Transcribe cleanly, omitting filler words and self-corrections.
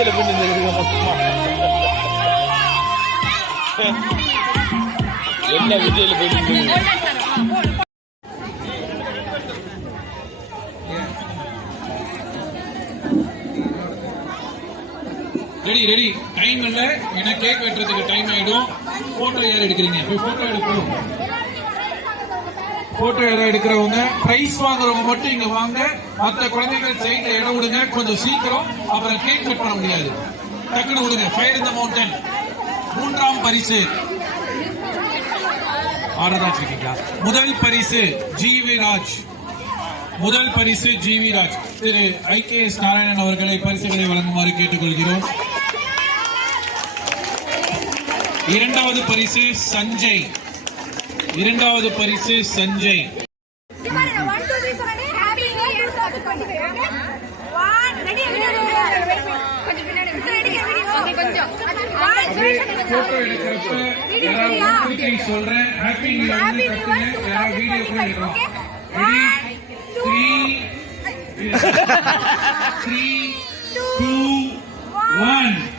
விஜயில பண்ணி என்ன விஜயில பண்ணி ரெடி ரெடி டைம் இல்ல ஏன்னா கேக் வெட்டுறதுக்கு டைம் ஆயிடும். போட்டோ யார் எடுக்கிறீங்க? போய் போட்டோ எடுக்கணும். போட்டோ யாரும் எடுக்கிறவங்க பிரைஸ் வாங்குறவங்க மட்டும் இங்க வாங்க. மற்ற குழந்தைகள் சைட்ல இடம் விடுங்க கொஞ்சம் சீக்கிரம். அப்புறம் கேக் கட் பண்ண முடியாது. டக்குனு விடுங்க. ஃபயர் இன் தி மவுண்டன். மூன்றாம் பரிசு ஆர்டர் வச்சிருக்கீங்களா? முதல் பரிசு ஜிவி ராஜ். முதல் பரிசு ஜிவி ராஜ். திரு IKS நாராயணன் அவர்களை பரிசுகளை வழங்குமாறு கேட்டுக்கொள்கிறோம். இரண்டாவது பரிசு சஞ்சய். இரண்டாவது பரிசு சஞ்சய். போட்டோ எடுக்கிறப்ப சொல்றேன். ஹாப்பி நியூ இயர் வீடியோ எடுக்கிறோம். 3 2 1